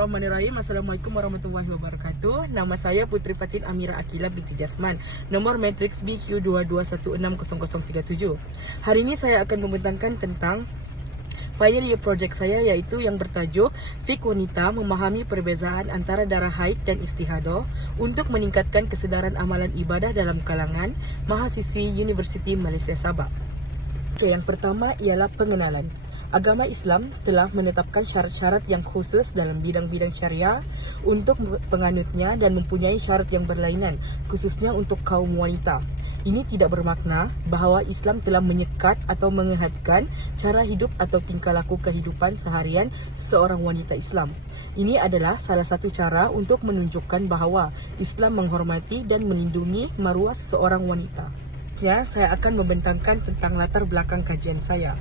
Bismillahirrahmanirrahim. Assalamualaikum warahmatullahi wabarakatuh. Nama saya Putri Fatin Amira Akila binti Jasman. Nomor matriks BQ22160037. Hari ini saya akan membentangkan tentang final year project saya, yaitu yang bertajuk Fiqh Wanita Memahami Perbezaan Antara Darah Haid dan Istihadah untuk meningkatkan kesedaran amalan ibadah dalam kalangan mahasiswi Universiti Malaysia Sabah. Yang pertama ialah pengenalan. Agama Islam telah menetapkan syarat-syarat yang khusus dalam bidang-bidang syariah untuk penganutnya dan mempunyai syarat yang berlainan, khususnya untuk kaum wanita. Ini tidak bermakna bahawa Islam telah menyekat atau menghadkan cara hidup atau tingkah laku kehidupan seharian seorang wanita Islam. Ini adalah salah satu cara untuk menunjukkan bahawa Islam menghormati dan melindungi maruah seorang wanita. Saya akan membentangkan tentang latar belakang kajian saya.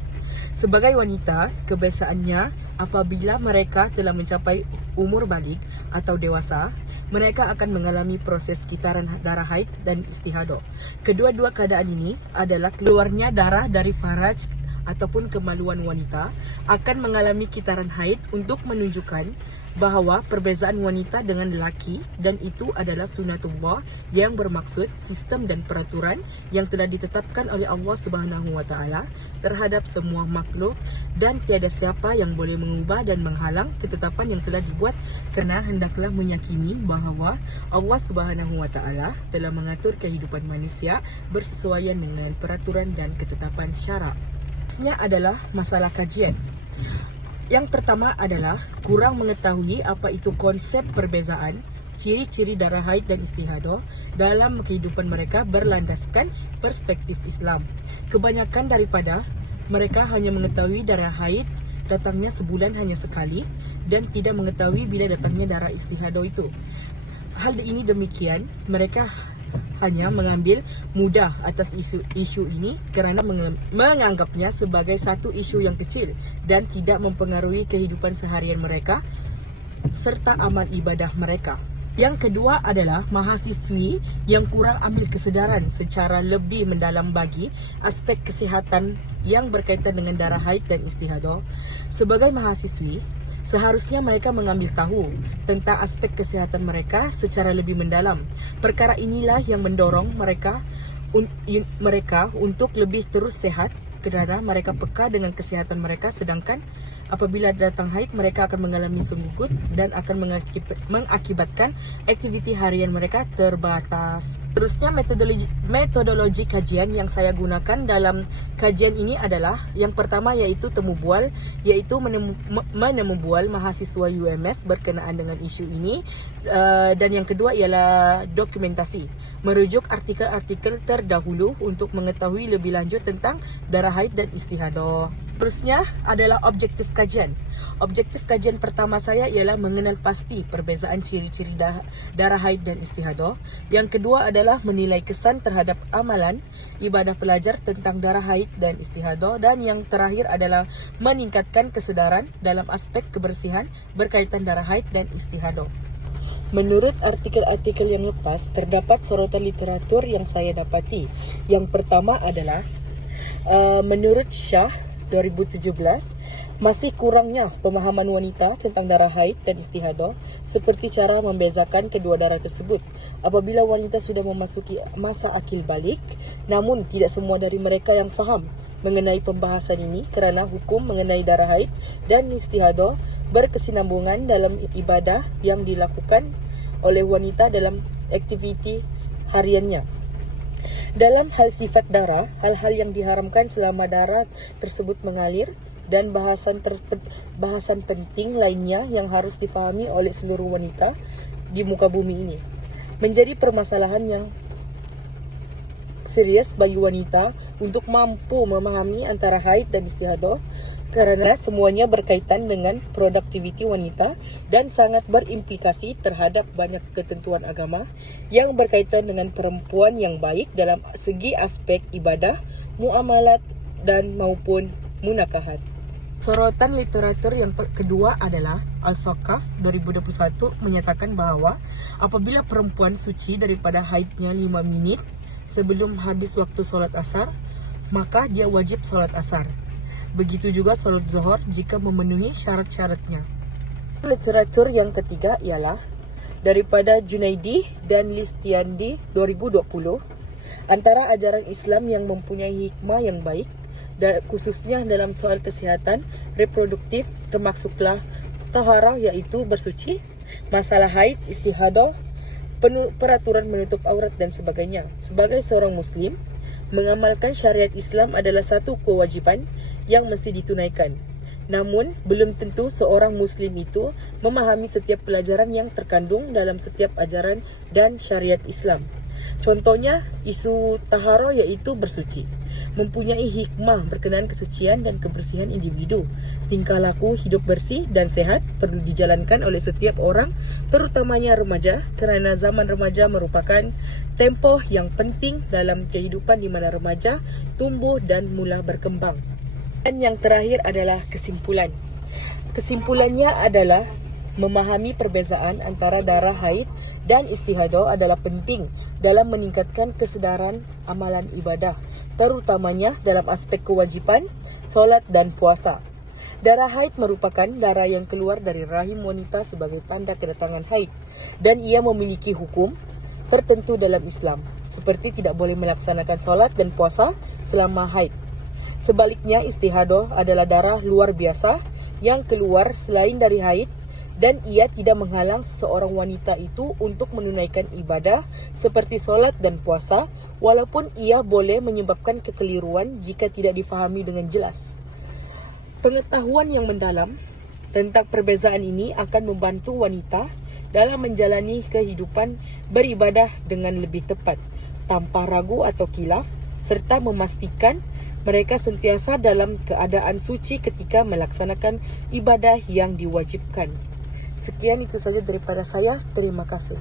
Sebagai wanita, kebiasaannya apabila mereka telah mencapai umur balik atau dewasa, mereka akan mengalami proses kitaran darah haid dan istihadah. Kedua-dua keadaan ini adalah keluarnya darah dari faraj ataupun kemaluan wanita akan mengalami kitaran haid untuk menunjukkan bahawa perbezaan wanita dengan lelaki, dan itu adalah sunatullah yang bermaksud sistem dan peraturan yang telah ditetapkan oleh Allah Subhanahu Wa Taala terhadap semua makhluk, dan tiada siapa yang boleh mengubah dan menghalang ketetapan yang telah dibuat, kerana hendaklah meyakini bahawa Allah Subhanahu Wa Taala telah mengatur kehidupan manusia bersesuaian dengan peraturan dan ketetapan syarak. Seterusnya adalah masalah kajian. Yang pertama adalah kurang mengetahui apa itu konsep perbezaan, ciri-ciri darah haid dan istihadah dalam kehidupan mereka berlandaskan perspektif Islam. Kebanyakan daripada mereka hanya mengetahui darah haid datangnya sebulan hanya sekali dan tidak mengetahui bila datangnya darah istihadah itu. Hal ini demikian, mereka hanya mengambil mudah atas isu ini kerana menganggapnya sebagai satu isu yang kecil dan tidak mempengaruhi kehidupan seharian mereka serta amal ibadah mereka. Yang kedua adalah mahasiswi yang kurang ambil kesedaran secara lebih mendalam bagi aspek kesihatan yang berkaitan dengan darah haid dan istihadah. Sebagai mahasiswi, seharusnya mereka mengambil tahu tentang aspek kesihatan mereka secara lebih mendalam. Perkara inilah yang mendorong mereka untuk lebih terus sehat kerana mereka peka dengan kesihatan mereka, sedangkan apabila datang haid mereka akan mengalami senggugut dan akan mengakibatkan aktiviti harian mereka terbatas. Terusnya metodologi kajian yang saya gunakan dalam kajian ini adalah yang pertama iaitu temu bual, iaitu menemu bual mahasiswa UMS berkenaan dengan isu ini, dan yang kedua ialah dokumentasi, merujuk artikel-artikel terdahulu untuk mengetahui lebih lanjut tentang darah haid dan istihadah. Terusnya adalah objektif kajian. Objektif kajian pertama saya ialah mengenal pasti perbezaan ciri-ciri darah haid dan istihadah. Yang kedua adalah menilai kesan terhadap amalan ibadah pelajar tentang darah haid dan istihadah. Dan yang terakhir adalah meningkatkan kesedaran dalam aspek kebersihan berkaitan darah haid dan istihadah. Menurut artikel-artikel yang lepas, terdapat sorotan literatur yang saya dapati. Yang pertama adalah menurut Shah 2017, masih kurangnya pemahaman wanita tentang darah haid dan istihadah seperti cara membezakan kedua darah tersebut apabila wanita sudah memasuki masa akil balik. Namun tidak semua dari mereka yang faham mengenai pembahasan ini kerana hukum mengenai darah haid dan istihadah berkesinambungan dalam ibadah yang dilakukan oleh wanita dalam aktiviti hariannya. Dalam hal sifat darah, hal-hal yang diharamkan selama darah tersebut mengalir, dan bahasan penting lainnya yang harus difahami oleh seluruh wanita di muka bumi ini. Menjadi permasalahan yang serius bagi wanita untuk mampu memahami antara haid dan istihadah kerana semuanya berkaitan dengan produktiviti wanita dan sangat berimplikasi terhadap banyak ketentuan agama yang berkaitan dengan perempuan yang baik dalam segi aspek ibadah, muamalat dan maupun munakahat. Sorotan literatur yang kedua adalah Al-Saqaf 2021 menyatakan bahawa apabila perempuan suci daripada haidnya 5 minit sebelum habis waktu solat asar, maka dia wajib solat asar. Begitu juga solat zuhur jika memenuhi syarat-syaratnya. Literatur yang ketiga ialah daripada Junaidi dan Listiandi 2020, antara ajaran Islam yang mempunyai hikmah yang baik, khususnya dalam soal kesihatan reproduktif, termasuklah taharah iaitu bersuci, masalah haid, istihadah, peraturan menutup aurat dan sebagainya. Sebagai seorang Muslim, mengamalkan syariat Islam adalah satu kewajipan yang mesti ditunaikan. Namun, belum tentu seorang Muslim itu memahami setiap pelajaran yang terkandung dalam setiap ajaran dan syariat Islam. Contohnya, isu taharah iaitu bersuci, mempunyai hikmah berkenaan kesucian dan kebersihan individu. Tingkah laku hidup bersih dan sehat perlu dijalankan oleh setiap orang, terutamanya remaja, kerana zaman remaja merupakan tempoh yang penting dalam kehidupan di mana remaja tumbuh dan mula berkembang. Dan yang terakhir adalah kesimpulan. Kesimpulannya adalah memahami perbezaan antara darah haid dan istihadah adalah penting dalam meningkatkan kesedaran amalan ibadah, terutamanya dalam aspek kewajipan, solat dan puasa. Darah haid merupakan darah yang keluar dari rahim wanita sebagai tanda kedatangan haid, dan ia memiliki hukum tertentu dalam Islam, seperti tidak boleh melaksanakan solat dan puasa selama haid. Sebaliknya, istihadah adalah darah luar biasa yang keluar selain dari haid, dan ia tidak menghalang seseorang wanita itu untuk menunaikan ibadah seperti solat dan puasa, walaupun ia boleh menyebabkan kekeliruan jika tidak difahami dengan jelas. Pengetahuan yang mendalam tentang perbezaan ini akan membantu wanita dalam menjalani kehidupan beribadah dengan lebih tepat, tanpa ragu atau khilaf, serta memastikan mereka sentiasa dalam keadaan suci ketika melaksanakan ibadah yang diwajibkan. Sekian itu saja daripada saya. Terima kasih.